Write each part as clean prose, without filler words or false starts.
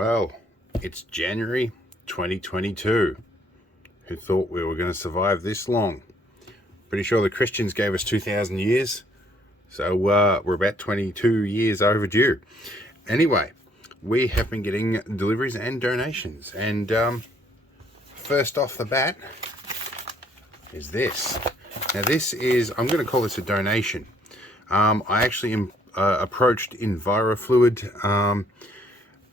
Well, it's January 2022. Who thought we were going to survive this long? Pretty sure the Christians gave us 2,000 years, so we're about 22 years overdue. Anyway, we have been getting deliveries and donations, and first off the bat is this. Now this is, I'm going to call this a donation. I actually approached EnviroFluid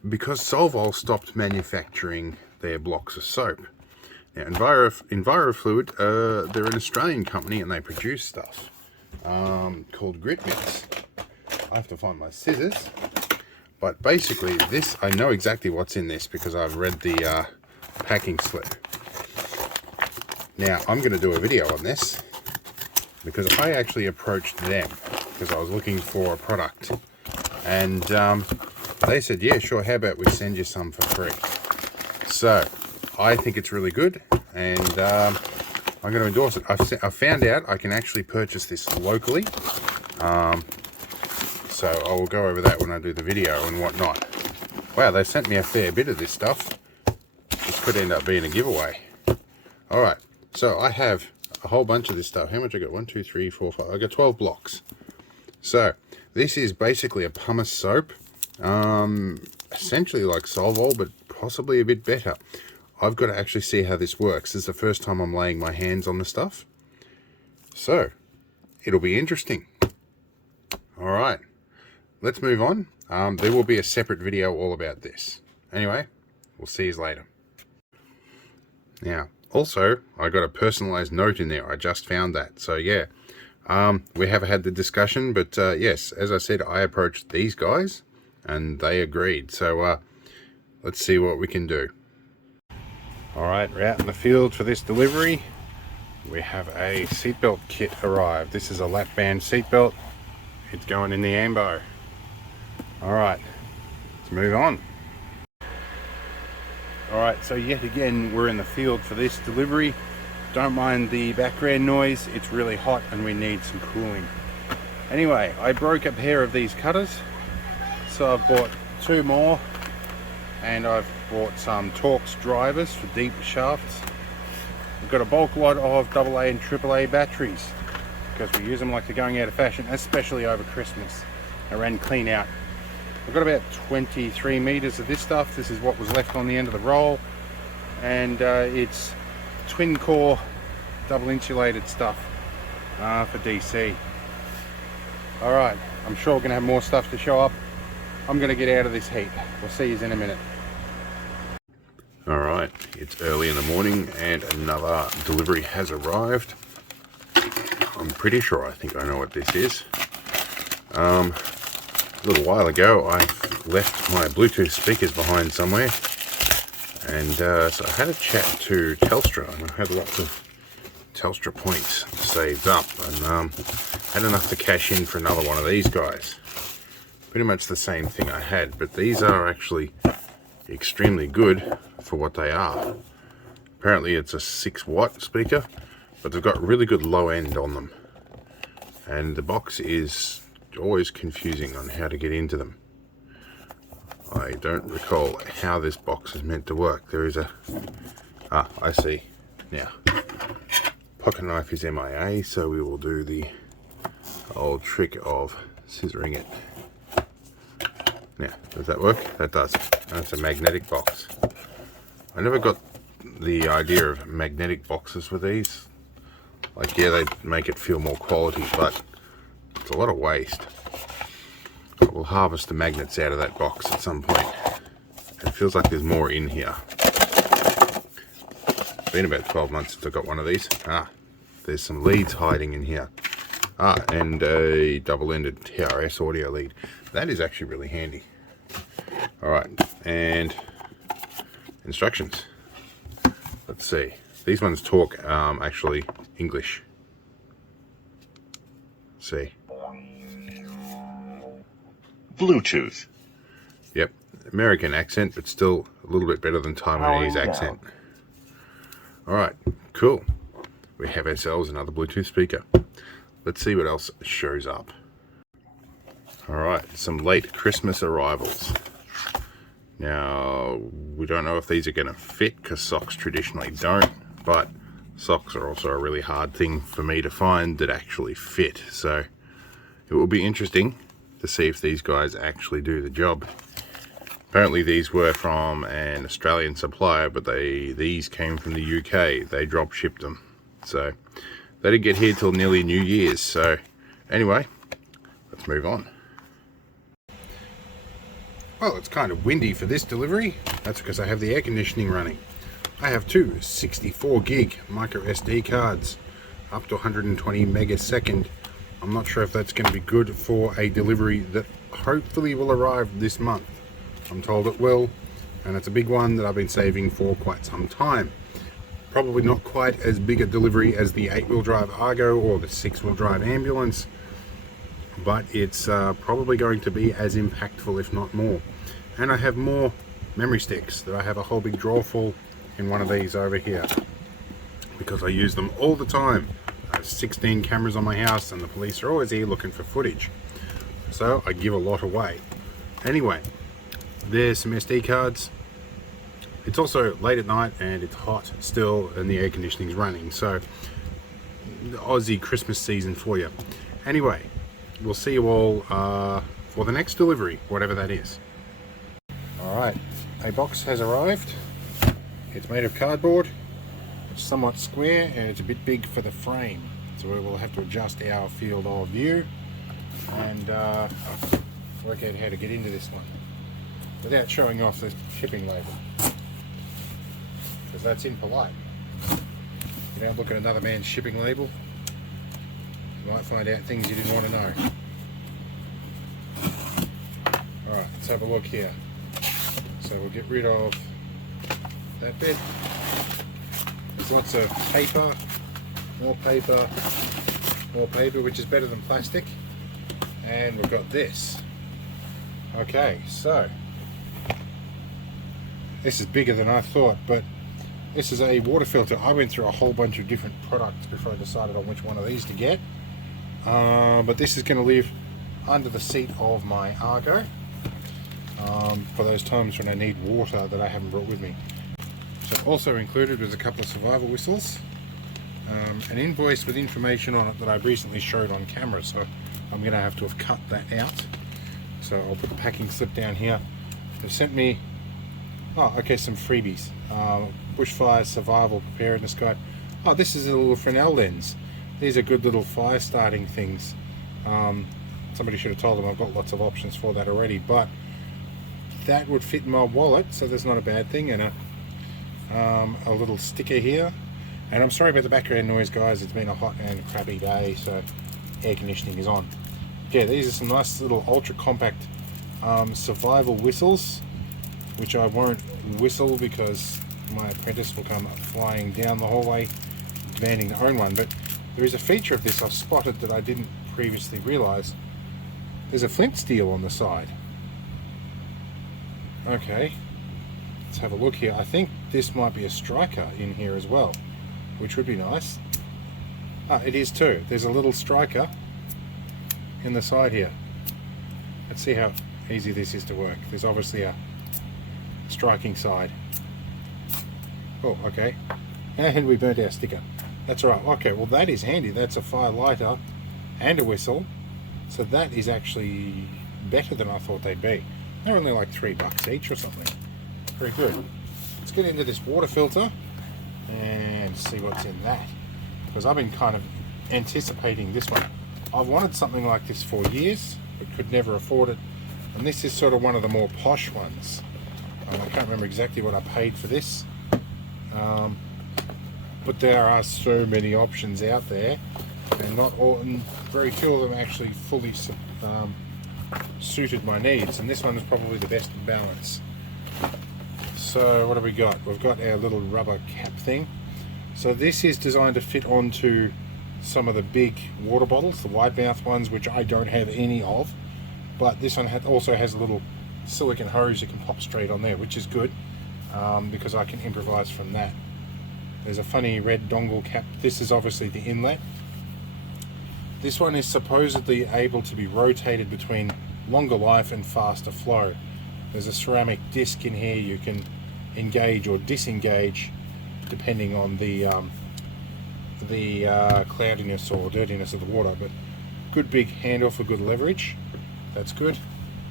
because Solvol stopped manufacturing their blocks of soap. Now, EnviroFluid, they're an Australian company and they produce stuff called Grit Mix. I have to find my scissors, but basically this, I know exactly what's in this because I've read the packing slip. Now I'm going to do a video on this because I actually approached them because I was looking for a product, and they said, yeah, sure, how about we send you some for free? So I think it's really good, and I'm going to endorse it. I found out I can actually purchase this locally, so I will go over that when I do the video and whatnot. Wow, they sent me a fair bit of this stuff. This could end up being a giveaway. All right, so I have a whole bunch of this stuff. How much I got? 1, 2, 3, 4, 5. I got 12 blocks. So this is basically a pumice soap, essentially like Solvol, but possibly a bit better. I've got to actually see how this works. This is the first time I'm laying my hands on the stuff, so it'll be interesting. All right, let's move on. There will be a separate video all about this. Anyway, we'll see you later. Now, also, I got a personalized note in there. I just found that. So yeah, we have had the discussion, but yes, as I said, I approached these guys and they agreed. So let's see what we can do. All right, we're out in the field for this delivery. We have a seatbelt kit arrived. This is a lap band seatbelt. It's going in the ambo. All right, let's move on. All right, so yet again, we're in the field for this delivery. Don't mind the background noise. It's really hot and we need some cooling. Anyway, I broke a pair of these cutters, so I've bought 2 more, and I've bought some Torx drivers for deep shafts. I've got a bulk lot of AA and AAA batteries because we use them like they're going out of fashion, especially over Christmas. I ran clean out. I've got about 23 meters of this stuff. This is what was left on the end of the roll, and it's twin core double insulated stuff for DC. All right, I'm sure we're gonna have more stuff to show up. I'm gonna get out of this heat. We'll see you in a minute. All right, it's early in the morning and another delivery has arrived. I'm pretty sure I think I know what this is. A little while ago I left my Bluetooth speakers behind somewhere, and so I had a chat to Telstra, and I had lots of Telstra points saved up, and had enough to cash in for another one of these guys. Pretty much the same thing I had, but these are actually extremely good for what they are. Apparently it's a 6-watt speaker, but they've got really good low end on them, and the box is always confusing on how to get into them. I don't recall how this box is meant to work. There is a I see now. Pocket knife is MIA, so we will do the old trick of scissoring it. Now, does that work? That does. That's a magnetic box. I never got the idea of magnetic boxes with these. Like, yeah, they make it feel more quality, but it's a lot of waste. We'll harvest the magnets out of that box at some point. It feels like there's more in here. It's been about 12 months since I got one of these. There's some leads hiding in here. And a double-ended TRS audio lead. That is actually really handy. All right, and instructions. Let's see. These ones talk actually English. Let's see. Bluetooth. Yep, American accent, but still a little bit better than Taiwanese accent. All right, cool. We have ourselves another Bluetooth speaker. Let's see what else shows up. All right, some late Christmas arrivals. Now, we don't know if these are going to fit because socks traditionally don't, but socks are also a really hard thing for me to find that actually fit. So it will be interesting to see if these guys actually do the job. Apparently these were from an Australian supplier, but these came from the UK. They drop shipped them. So they didn't get here till nearly New Year's. So anyway, let's move on. Well, it's kind of windy for this delivery. That's because I have the air conditioning running. I have two 64 gig micro SD cards, up to 120 megasecond. I'm not sure if that's going to be good for a delivery that hopefully will arrive this month. I'm told it will, and it's a big one that I've been saving for quite some time. Probably not quite as big a delivery as the 8-wheel drive Argo or the 6-wheel drive ambulance, but it's probably going to be as impactful, if not more. And I have more memory sticks that I have a whole big drawer full in one of these over here, because I use them all the time. I have 16 cameras on my house and the police are always here looking for footage, so I give a lot away. Anyway, there's some SD cards. It's also late at night and it's hot still and the air conditioning's running, so the Aussie Christmas season for you. Anyway, we'll see you all for the next delivery, whatever that is. Alright, a box has arrived. It's made of cardboard. It's somewhat square and it's a bit big for the frame, so we will have to adjust our field of view and work out how to get into this one without showing off the shipping label, because that's impolite. You don't look at another man's shipping label, you might find out things you didn't want to know. Alright, let's have a look here. So we'll get rid of that bit. There's lots of paper, more paper, more paper, which is better than plastic. And we've got this. Okay, so this is bigger than I thought, but this is a water filter. I went through a whole bunch of different products before I decided on which one of these to get. But this is going to live under the seat of my Argo for those times when I need water that I haven't brought with me. So also included was a couple of survival whistles, an invoice with information on it that I recently showed on camera, so I'm going to have cut that out. So I'll put the packing slip down here. They've sent me, some freebies. Bushfire survival preparedness guide. Oh, this is a little Fresnel lens. These are good little fire starting things. Somebody should have told them I've got lots of options for that already, but that would fit in my wallet, so that's not a bad thing. And a little sticker here. And I'm sorry about the background noise, guys. It's been a hot and crappy day, so air conditioning is on. Yeah, these are some nice little ultra compact survival whistles, which I won't whistle because my apprentice will come flying down the hallway demanding to own one. But there is a feature of this I've spotted that I didn't previously realize. There's a flint steel on the side. Okay, let's have a look here. I think this might be a striker in here as well, which would be nice. It is too. There's a little striker in the side here. Let's see how easy this is to work. There's obviously a striking side. Oh, okay. And we burnt our sticker. That's right. Okay, well that is handy. That's a fire lighter and a whistle. So that is actually better than I thought they'd be. They're only like $3 each or something. Very good. Let's get into this water filter and see what's in that, because I've been kind of anticipating this one. I've wanted something like this for years but could never afford it, and this is sort of one of the more posh ones. I can't remember exactly what I paid for this, but there are so many options out there, and very few of them actually fully suited my needs, and this one is probably the best in balance. So what have we got? We've got our little rubber cap thing. So this is designed to fit onto some of the big water bottles, the wide mouth ones, which I don't have any of, but this one also has a little silicone hose you can pop straight on there, which is good, because I can improvise from that. There's a funny red dongle cap. This is obviously the inlet. This one is supposedly able to be rotated between longer life and faster flow. There's a ceramic disc in here you can engage or disengage depending on the cloudiness or dirtiness of the water, but good big handle for good leverage. That's good.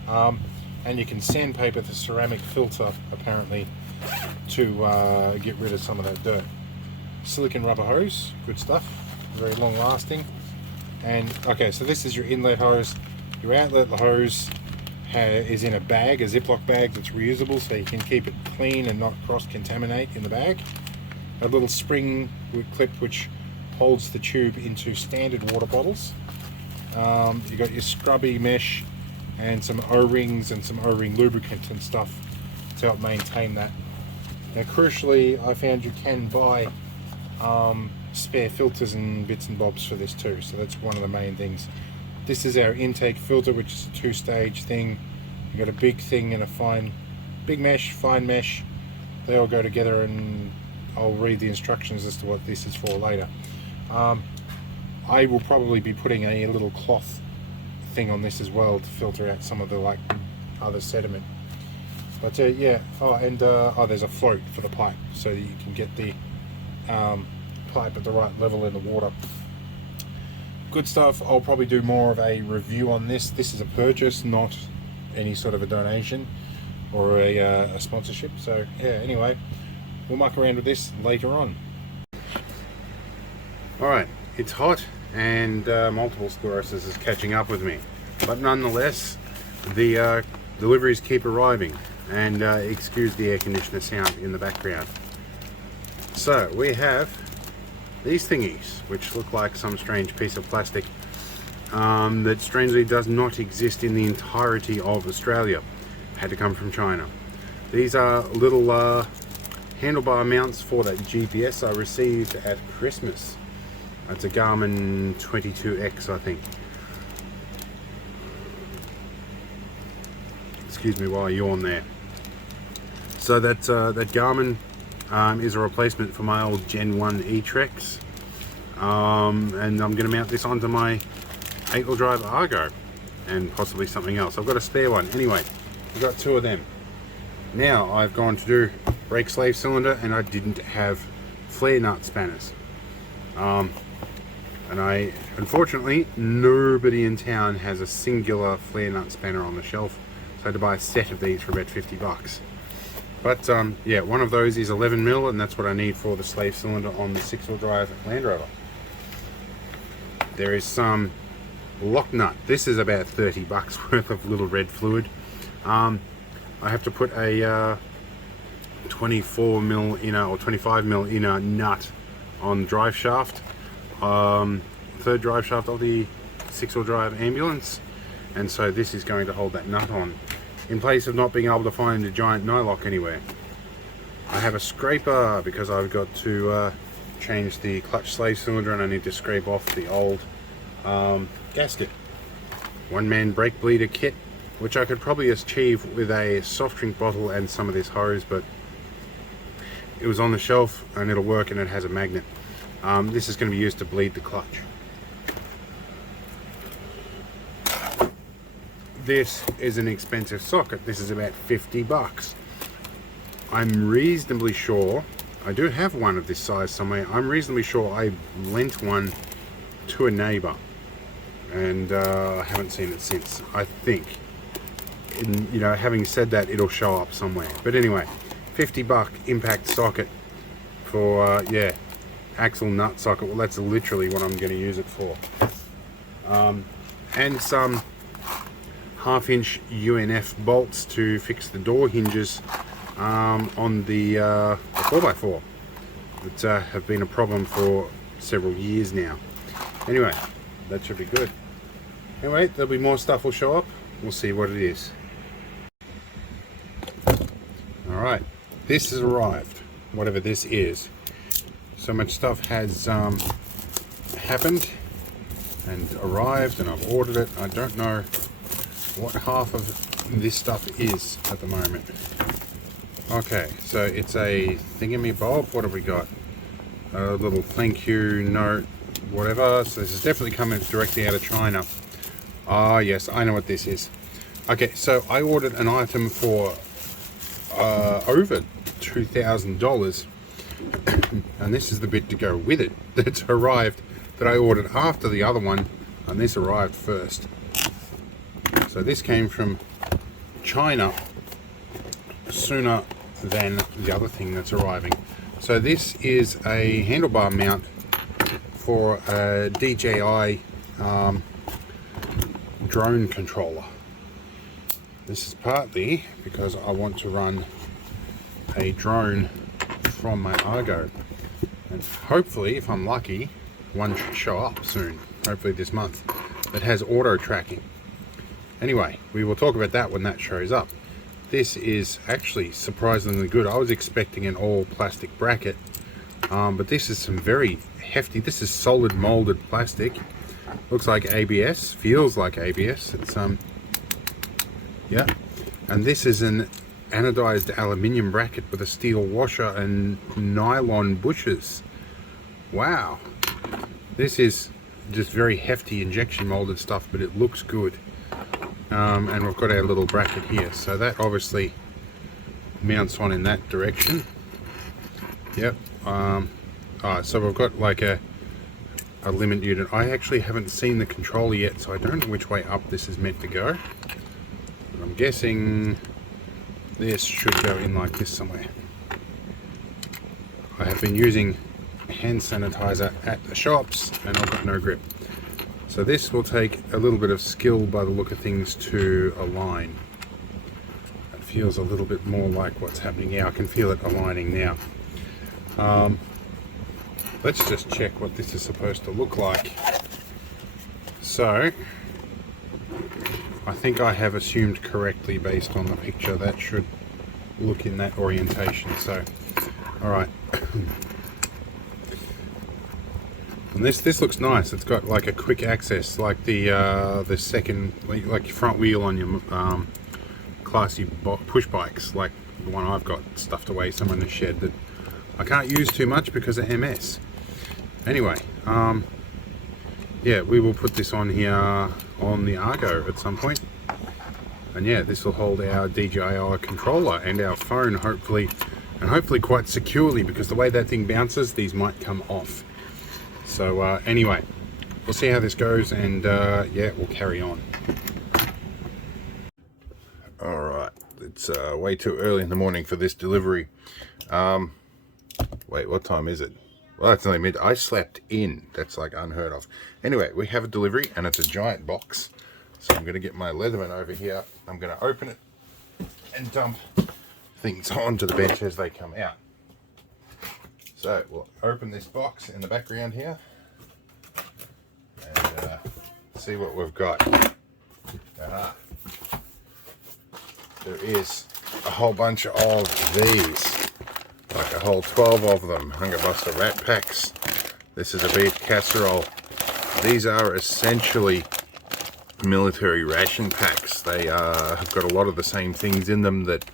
And you can sandpaper the ceramic filter apparently to get rid of some of that dirt. Silicon rubber hose, good stuff, very long lasting. And okay, so this is your inlet hose. Your outlet hose is in a bag, a Ziploc bag that's reusable, so you can keep it clean and not cross-contaminate in the bag. A little spring clip which holds the tube into standard water bottles. You got your scrubby mesh and some O-rings and some O-ring lubricant and stuff to help maintain that. Now crucially, I found you can buy spare filters and bits and bobs for this too, so that's one of the main things. This is our intake filter, which is a two-stage thing. You got a big thing and a big mesh, fine mesh. They all go together, and I'll read the instructions as to what this is for later. I will probably be putting a little cloth thing on this as well to filter out some of the other sediment. But yeah, there's a float for the pipe, so that you can get the pipe at the right level in the water. Good stuff. I'll probably do more of a review on this. This is a purchase, not any sort of a donation or a sponsorship. So yeah, anyway, we'll muck around with this later on. Alright, it's hot and multiple sclerosis is catching up with me, but nonetheless the deliveries keep arriving, and excuse the air conditioner sound in the background. So we have these thingies which look like some strange piece of plastic that strangely does not exist in the entirety of Australia. Had to come from China. These are little handlebar mounts for that GPS I received at Christmas. It's a Garmin 22X, I think. Excuse me while I yawn there. So that Garmin is a replacement for my old Gen 1 E-Trex, and I'm going to mount this onto my 8-wheel drive Argo and possibly something else. I've got a spare one. Anyway, I've got two of them. Now I've gone to do brake slave cylinder, and I didn't have flare nut spanners. And unfortunately, nobody in town has a singular flare nut spanner on the shelf, so I had to buy a set of these for about 50 bucks. But yeah, one of those is 11mm, and that's what I need for the slave cylinder on the 6-wheel drive Land Rover. There is some lock nut. This is about 30 bucks worth of little red fluid. I have to put a 24mm inner or 25mm inner nut on the drive shaft, third drive shaft of the 6-wheel drive ambulance, and so this is going to hold that nut on, in place of not being able to find a giant nylock anywhere. I have a scraper because I've got to change the clutch slave cylinder, and I need to scrape off the old gasket. One-man brake bleeder kit, which I could probably achieve with a soft drink bottle and some of this hose, but it was on the shelf and it'll work, and it has a magnet. This is going to be used to bleed the clutch. This is an expensive socket. This is about 50 bucks. I'm reasonably sure, I do have one of this size somewhere. I'm reasonably sure I lent one to a neighbor, and I haven't seen it since. I think, you know, having said that, it'll show up somewhere. But anyway, 50 buck impact socket for, yeah, axle nut socket. Well, that's literally what I'm going to use it for. And some 1/2-inch UNF bolts to fix the door hinges on the 4x4 that have been a problem for several years now. Anyway, that should be good. Anyway, there'll be more stuff will show up. We'll see what it is. Alright, this has arrived, whatever this is. So much stuff has happened and arrived, and I've ordered it. I don't know what half of this stuff is at the moment. Okay, so it's a thingamy-bob. What have we got? A little thank you note, whatever. So this is definitely coming directly out of China. Ah, yes, I know what this is. Okay, so I ordered an item for over $2,000, and this is the bit to go with it that's arrived, that I ordered after the other one, and this arrived first. So this came from China sooner than the other thing that's arriving. So this is a handlebar mount for a DJI drone controller. This is partly because I want to run a drone from my Argo, and hopefully, if I'm lucky, one should show up soon, hopefully this month, that has auto tracking. Anyway, we will talk about that when that shows up. This is actually surprisingly good. I was expecting an all plastic bracket, but this is some very hefty, this is solid molded plastic. Looks like ABS, feels like ABS. It's yeah, and this is an anodized aluminium bracket with a steel washer and nylon bushes. Wow, this is just very hefty injection molded stuff, but it looks good. And we've got our little bracket here, so that obviously mounts on in that direction. Yep. So we've got like a limit unit. I actually haven't seen the controller yet, so I don't know which way up this is meant to go. But I'm guessing this should go in like this somewhere. I have been using hand sanitizer at the shops and I've got no grip. So this will take a little bit of skill by the look of things to align. It feels a little bit more like what's happening now. I can feel it aligning now. Let's just check what this is supposed to look like. So, I think I have assumed correctly based on the picture. That should look in that orientation. So, alright. And this looks nice. It's got like a quick access, like the second, like your front wheel on your classy push bikes, like the one I've got stuffed away somewhere in the shed that I can't use too much because of MS. Anyway, yeah, we will put this on here on the Argo at some point. And yeah, this will hold our DJI controller and our phone, hopefully, and hopefully quite securely, because the way that thing bounces, these might come off. So anyway, we'll see how this goes, and yeah, we'll carry on. Alright, it's way too early in the morning for this delivery. Wait, what time is it? Well, that's only mid. I slept in. That's like unheard of. Anyway, we have a delivery, and it's a giant box. So I'm going to get my Leatherman over here. I'm going to open it and dump things onto the bench as they come out. So we'll open this box in the background here and see what we've got. There is a whole bunch of these, like a whole 12 of them. Hunger Buster rat packs. This is a beef casserole. These are essentially military ration packs. They have got a lot of the same things in them that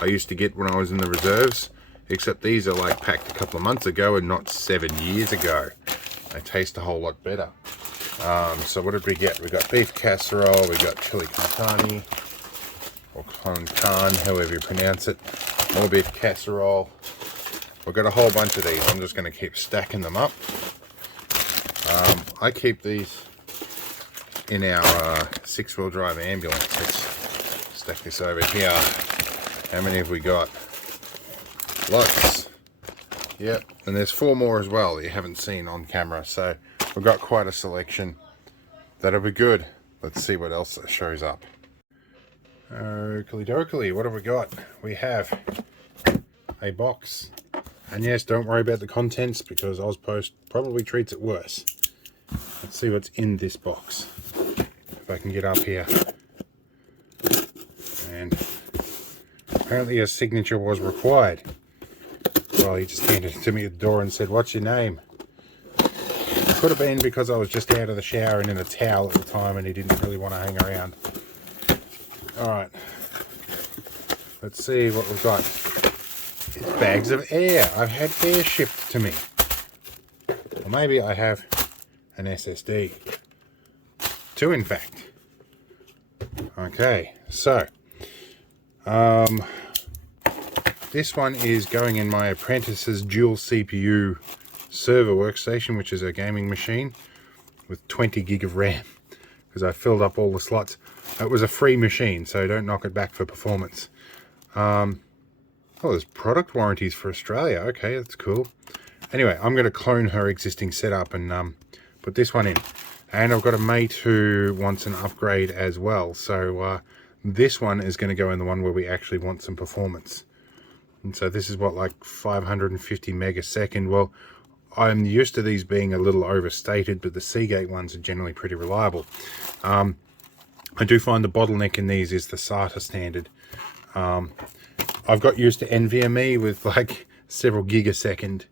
I used to get when I was in the reserves, except these are like packed a couple of months ago and not 7 years ago. They taste a whole lot better. So what did we get? We got beef casserole, we got chili con carne, or con carne, however you pronounce it. More beef casserole. We've got a whole bunch of these. I'm just going to keep stacking them up. I keep these in our 6-wheel drive ambulance. Let's stack this over here. How many have we got? Lots. Yep, and there's 4 more as well that you haven't seen on camera, so we've got quite a selection. That'll be good. Let's see what else shows up. Oakley dokley, what have we got? We have a box, and yes, don't worry about the contents because Ozpost probably treats it worse. Let's see what's in this box. If I can get up here. And apparently a signature was required. Well, he just handed it to me at the door and said, "What's your name?" It could have been because I was just out of the shower and in a towel at the time and he didn't really want to hang around. Alright. Let's see what we've got. It's bags of air. I've had air shipped to me. Or maybe I have an SSD. 2 in fact. Okay, So, this one is going in my apprentice's dual CPU server workstation, which is a gaming machine with 20 gig of RAM, because I filled up all the slots. It was a free machine, so don't knock it back for performance. Oh, there's product warranties for Australia. Okay, that's cool. Anyway, I'm going to clone her existing setup and put this one in. And I've got a mate who wants an upgrade as well. So this one is going to go in the one where we actually want some performance. And so this is what, like 550 megasecond. Well, I'm used to these being a little overstated, but the Seagate ones are generally pretty reliable. I do find the bottleneck in these is the SATA standard. I've got used to NVMe with like several gigasecond.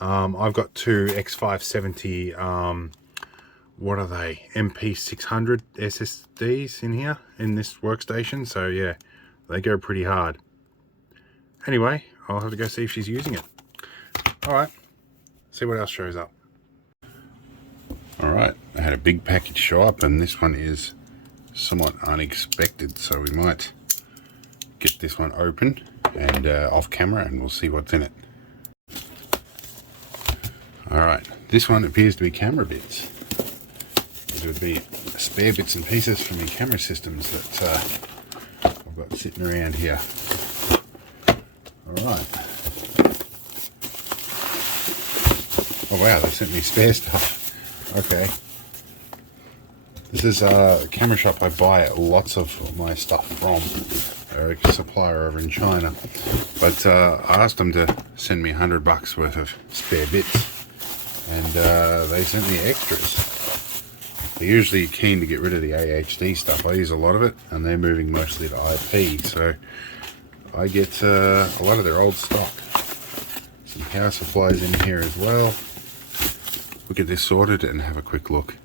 I've got two X570, what are they, MP600 SSDs in here, in this workstation. So yeah, they go pretty hard. Anyway, I'll have to go see if she's using it. Alright, see what else shows up. Alright, I had a big package show up, and this one is somewhat unexpected, so we might get this one open and off camera, and we'll see what's in it. Alright, this one appears to be camera bits. It would be spare bits and pieces from the camera systems that I've got sitting around here. Alright. Oh wow, they sent me spare stuff. Okay. This is a camera shop I buy lots of my stuff from. They're a supplier over in China. But I asked them to send me $100 worth of spare bits. And they sent me extras. They're usually keen to get rid of the AHD stuff. I use a lot of it, and they're moving mostly to IP. So I get a lot of their old stock. Some power supplies in here as well. We'll get this sorted and have a quick look.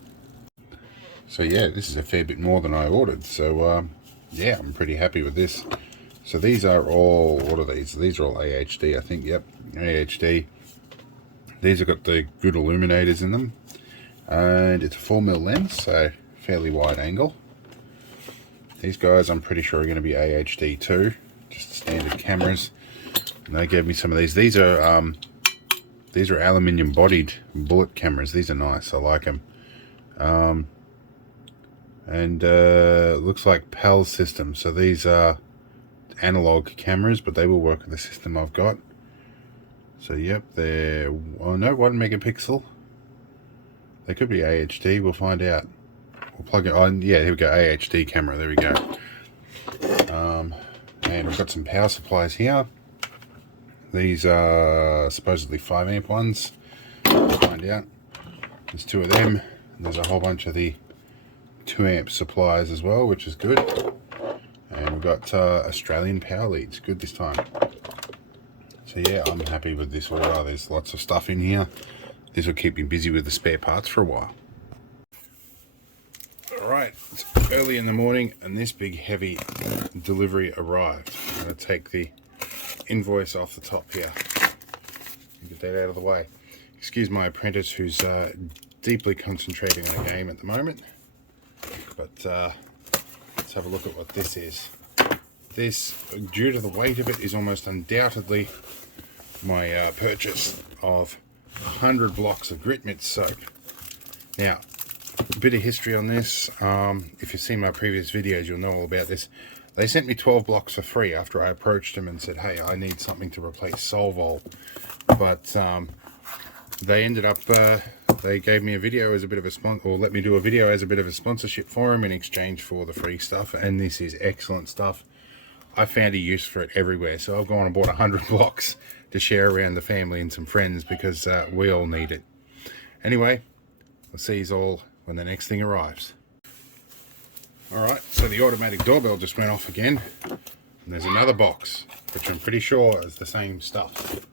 So yeah, this is a fair bit more than I ordered. So yeah, I'm pretty happy with this. So these are all, what are these? These are all AHD, I think. Yep, AHD. These have got the good illuminators in them. And it's a 4mm lens, so fairly wide angle. These guys I'm pretty sure are going to be AHD too. Just standard cameras. And they gave me some of these. These are aluminium bodied bullet cameras. These are nice, I like them. Looks like PAL system. So these are analog cameras, but they will work with the system I've got. So yep, they're, oh no, 1 megapixel. They could be AHD, we'll find out. We'll plug it on. Yeah, here we go, AHD camera, there we go. And we've got some power supplies here. These are supposedly 5 amp ones. We'll find out. There's 2 of them. And there's a whole bunch of the 2 amp supplies as well, which is good. And we've got Australian power leads, good this time. So yeah, I'm happy with this order. There's lots of stuff in here. This will keep me busy with the spare parts for a while. Alright, it's early in the morning and this big heavy delivery arrived. I'm going to take the invoice off the top here. Get that out of the way. Excuse my apprentice who's deeply concentrating on a game at the moment. But let's have a look at what this is. This, due to the weight of it, is almost undoubtedly my purchase of 100 blocks of grit mitt soap. Now, a bit of history on this. If you've seen my previous videos, you'll know all about this. They sent me 12 blocks for free after I approached them and said, hey, I need something to replace Solvol. But they ended up, they gave me a video as a bit of a or let me do a video as a bit of a sponsorship for them in exchange for the free stuff. And this is excellent stuff. I found a use for it everywhere, so I've gone and bought 100 blocks to share around the family and some friends because we all need it. Anyway, I'll see you all when the next thing arrives. Alright, so the automatic doorbell just went off again, and there's another box, which I'm pretty sure is the same stuff.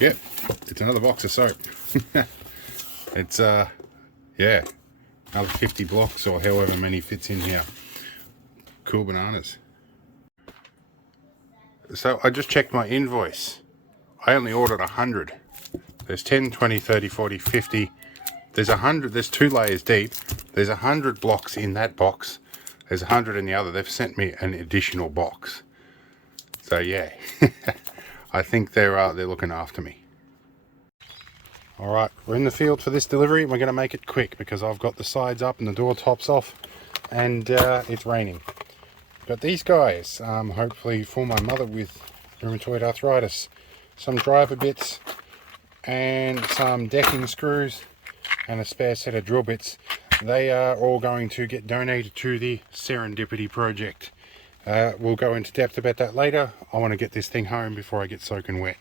Yep, it's another box of soap. It's, yeah. Another 50 blocks or however many fits in here. Cool bananas. So I just checked my invoice. I only ordered 100. There's 10, 20, 30, 40, 50 there's 2 layers deep. There's 100 blocks in that box. There's 100 in the other. They've sent me an additional box. So yeah, I think they're looking after me. All right, we're in the field for this delivery. We're going to make it quick because I've got the sides up and the door tops off, and it's raining. Got these guys, hopefully for my mother with rheumatoid arthritis, some driver bits and some decking screws and a spare set of drill bits. They are all going to get donated to the Serendipity project. We'll go into depth about that later. I want to get this thing home before I get soaking wet.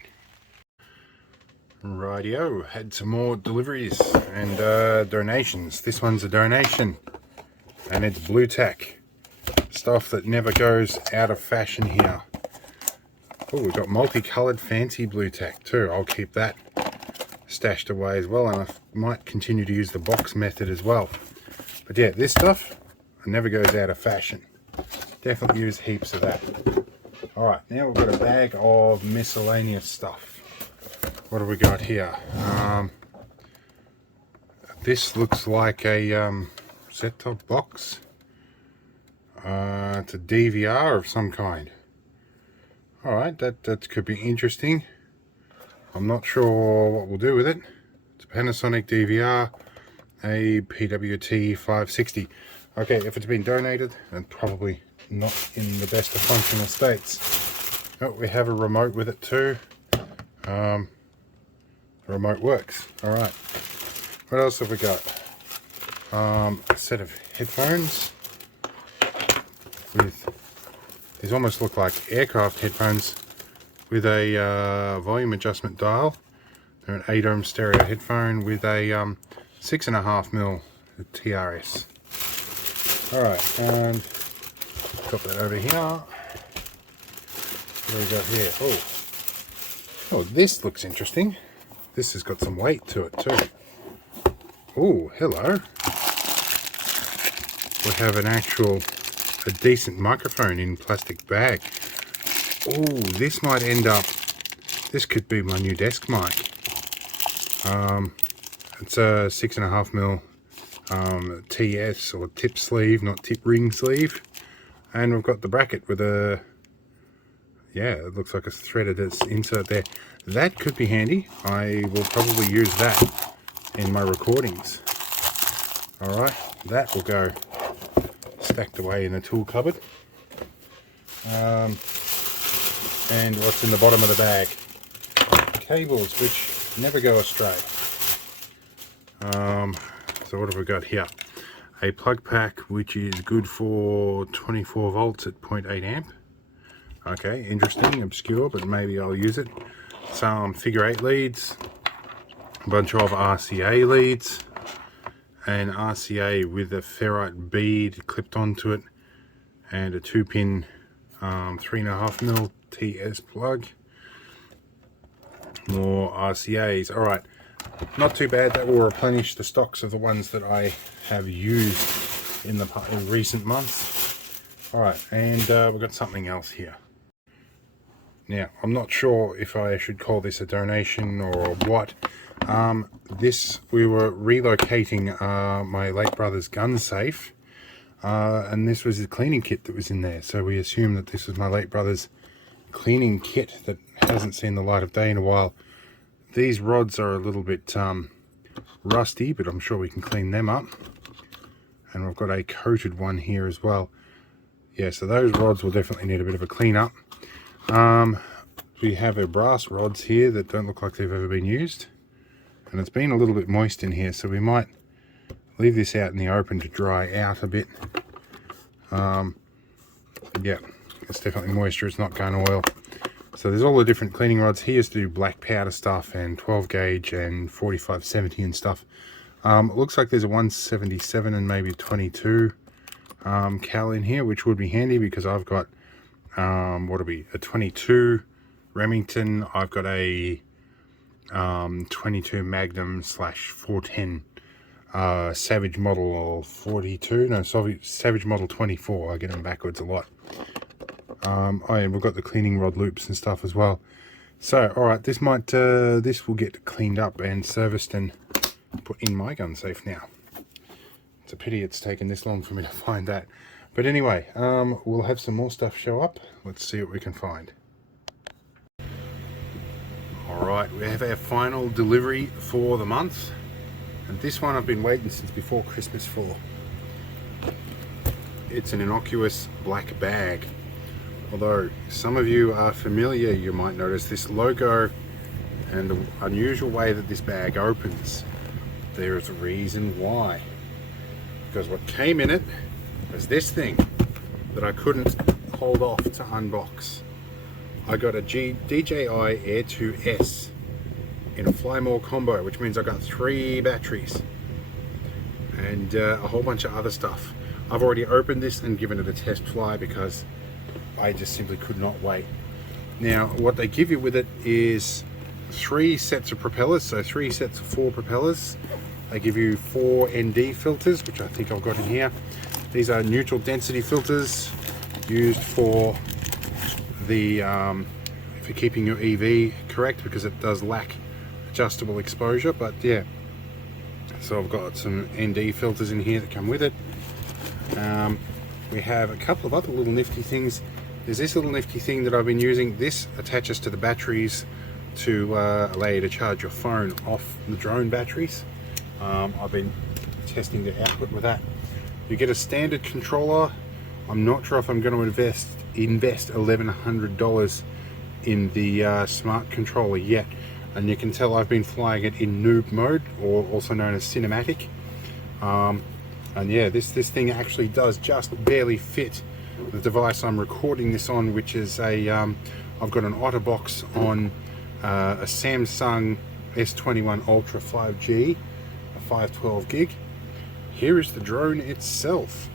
Rightio, had some more deliveries and donations. This one's a donation and it's blue tack. Stuff that never goes out of fashion here. Oh, we've got multicolored fancy blue tack too. I'll keep that stashed away as well, and I might continue to use the box method as well. But yeah, this stuff never goes out of fashion. Definitely use heaps of that. Alright, now we've got a bag of miscellaneous stuff. What have we got here? This looks like a set-top box. It's a DVR of some kind. Alright, that could be interesting. I'm not sure what we'll do with it. It's a Panasonic DVR, a PWT 560. Okay, if it's been donated, then probably not in the best of functional states. Oh, we have a remote with it too. The remote works. Alright. What else have we got? A set of headphones with, these almost look like aircraft headphones with a volume adjustment dial. They're an 8-ohm stereo headphone with a 6.5mm TRS. Alright, and got that over here. What do we got here? Oh, this looks interesting. This has got some weight to it too. Oh, hello. We have a decent microphone in plastic bag. Oh, this might end up, this could be my new desk mic. It's a 6.5mm TS or tip sleeve, not tip ring sleeve. And we've got the bracket with a, yeah, it looks like a threaded insert there. That could be handy. I will probably use that in my recordings. Alright, that will go stacked away in the tool cupboard. And what's in the bottom of the bag? Cables, which never go astray. So what have we got here? A plug pack which is good for 24 volts at 0.8 amp. Okay, interesting, obscure, but maybe I'll use it. Some figure 8 leads, a bunch of RCA leads, an RCA with a ferrite bead clipped onto it, and a 2-pin 3.5mm TS plug. More RCAs. Alright, not too bad. That will replenish the stocks of the ones that I have used in recent months. Alright, and we've got something else here. Now, I'm not sure if I should call this a donation or what. We were relocating my late brother's gun safe, and this was the cleaning kit that was in there. So we assume that this was my late brother's cleaning kit that hasn't seen the light of day in a while. These rods are a little bit rusty, but I'm sure we can clean them up. And we've got a coated one here as well. Yeah, so those rods will definitely need a bit of a clean up. We have our brass rods here that don't look like they've ever been used, and it's been a little bit moist in here, so we might leave this out in the open to dry out a bit. Yeah, it's definitely moisture, it's not gun oil. So there's all the different cleaning rods. He used to do black powder stuff and 12 gauge and 45/70 and stuff. It looks like there's a 177 and maybe a 22 cal in here, which would be handy because I've got a 22 Remington. I've got a 22 Magnum /410 Savage Model 42. No, Savage Model 24. I get them backwards a lot. And we've got the cleaning rod loops and stuff as well. So, all right, this will get cleaned up and serviced and put in my gun safe now. It's a pity it's taken this long for me to find that. But anyway, we'll have some more stuff show up. Let's see what we can find. Alright, we have our final delivery for the month. And this one I've been waiting since before Christmas for. It's an innocuous black bag. Although some of you are familiar, you might notice this logo and the unusual way that this bag opens. There is a reason why. Because what came in it was this thing that I couldn't hold off to unbox. I got a DJI Air 2S in a Fly More combo, which means I got 3 batteries and a whole bunch of other stuff. I've already opened this and given it a test fly because I just simply could not wait. Now, what they give you with it is 3 sets of propellers, so 3 sets of 4 propellers. They give you 4 ND filters, which I think I've got in here. These are neutral density filters used for the for keeping your EV correct, because it does lack adjustable exposure. But yeah, so I've got some ND filters in here that come with it. We have a couple of other little nifty things. There's this little nifty thing that I've been using. This attaches to the batteries to allow you to charge your phone off the drone batteries. I've been testing the output with that. You get a standard controller. I'm not sure if I'm going to invest $1,100 in the smart controller yet, and you can tell I've been flying it in noob mode, or also known as cinematic. And yeah, this thing actually does just barely fit the device I'm recording this on, which is a I've got an OtterBox on a Samsung S21 Ultra 5G, a 512 gig. Here is the drone itself,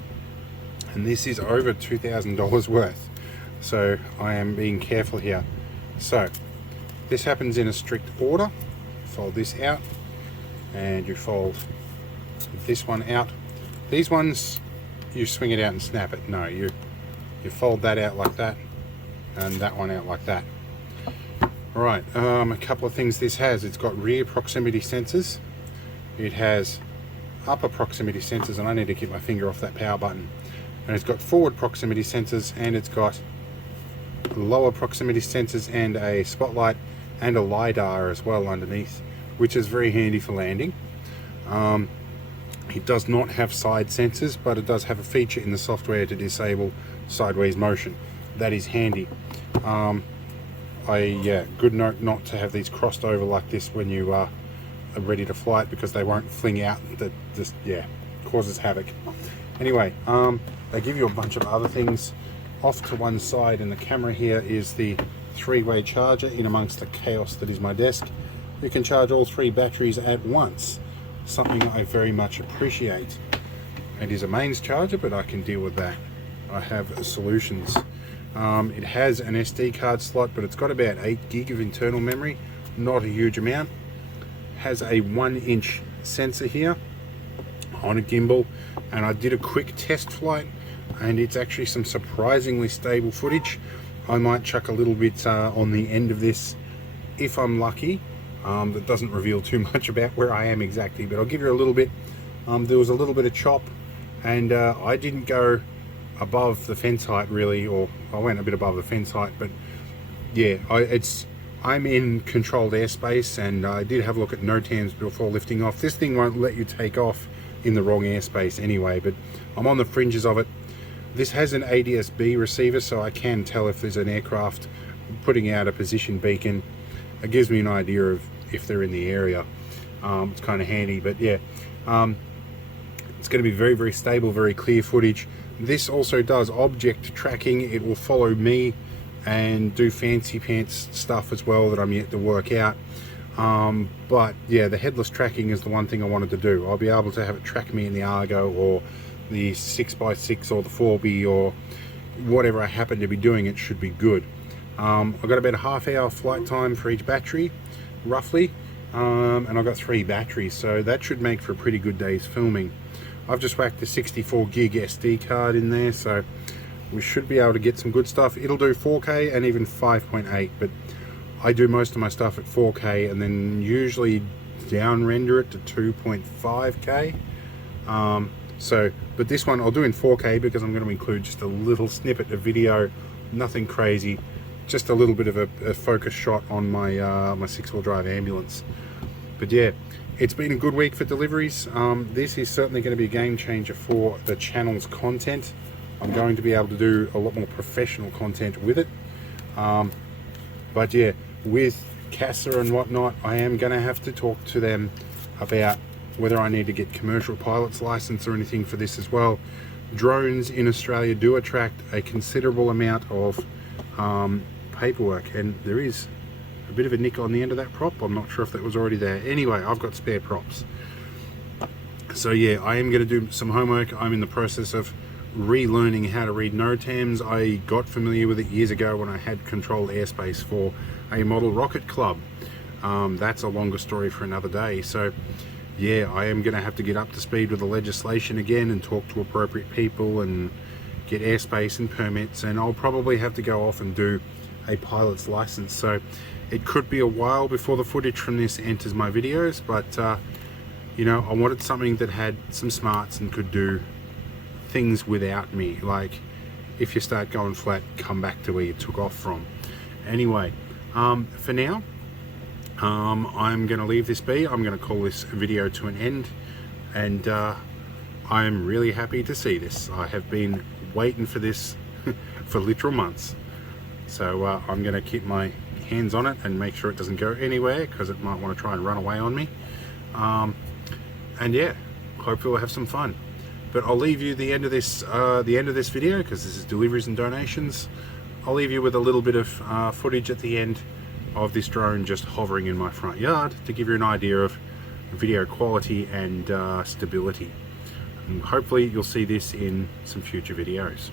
and this is over $2,000 worth, so I am being careful here. So this happens in a strict order. Fold this out and you fold this one out. These ones you swing it out and snap it. No, you fold that out like that and that one out like that. Alright, a couple of things this has. It's got rear proximity sensors. It has upper proximity sensors, and I need to keep my finger off that power button. And it's got forward proximity sensors, and it's got lower proximity sensors and a spotlight and a LiDAR as well underneath, which is very handy for landing. It does not have side sensors, but it does have a feature in the software to disable sideways motion. That is handy. Good note not to have these crossed over like this when you are ready to fly it, because they won't fling out. That just, yeah, causes havoc. Anyway, they give you a bunch of other things off to one side, and the camera here is the 3-way charger in amongst the chaos that is my desk. You can charge all 3 batteries at once, something I very much appreciate. It is a mains charger, but I can deal with that. I have solutions. It has an SD card slot, but it's got about 8 gig of internal memory, not a huge amount. Has a 1-inch sensor here on a gimbal, and I did a quick test flight, and it's actually some surprisingly stable footage. I might chuck a little bit on the end of this if I'm lucky. That doesn't reveal too much about where I am exactly, but I'll give you a little bit. There was a little bit of chop, and I didn't go above the fence height really, or I went a bit above the fence height, but yeah, I'm in controlled airspace, and I did have a look at NOTAMs before lifting off. This thing won't let you take off in the wrong airspace anyway, but I'm on the fringes of it. This has an ADS-B receiver, so I can tell if there's an aircraft putting out a position beacon. It gives me an idea of if they're in the area. It's kind of handy, but yeah, it's going to be very, very stable, very clear footage. This also does object tracking. It will follow me and do fancy pants stuff as well that I'm yet to work out. But yeah, the headless tracking is the one thing I wanted to do. I'll be able to have it track me in the Argo or the 6x6 or the 4B or whatever I happen to be doing. It should be good. I've got about a half-hour flight time for each battery, roughly, and I've got 3 batteries, so that should make for a pretty good day's filming. I've just whacked the 64 gig SD card in there, so we should be able to get some good stuff. It'll do 4K and even 5.8, but I do most of my stuff at 4K, and then usually down render it to 2.5K. But this one I'll do in 4K because I'm going to include just a little snippet of video, nothing crazy, just a little bit of a focus shot on my my 6-wheel drive ambulance. But yeah, it's been a good week for deliveries. This is certainly going to be a game changer for the channel's content. I'm going to be able to do a lot more professional content with it. But yeah, with CASA and whatnot, I am going to have to talk to them about whether I need to get commercial pilot's license or anything for this as well. Drones in Australia do attract a considerable amount of paperwork, and there is a bit of a nick on the end of that prop. I'm not sure if that was already there. Anyway, I've got spare props. So yeah, I am going to do some homework. I'm in the process of relearning how to read NOTAMs. I got familiar with it years ago when I had controlled airspace for a model rocket club. That's a longer story for another day. So yeah, I am going to have to get up to speed with the legislation again and talk to appropriate people and get airspace and permits, and I'll probably have to go off and do a pilot's license. So it could be a while before the footage from this enters my videos, but you know, I wanted something that had some smarts and could do things without me, like if you start going flat, come back to where you took off from. Anyway, for now, I'm going to leave this be. I'm going to call this video to an end, and I'm really happy to see this. I have been waiting for this for literal months. So I'm going to keep my hands on it and make sure it doesn't go anywhere, because it might want to try and run away on me. And yeah, hopefully we'll have some fun. But I'll leave you the end of this video, because this is deliveries and donations. I'll leave you with a little bit of footage at the end of this drone just hovering in my front yard to give you an idea of video quality and stability. And hopefully you'll see this in some future videos.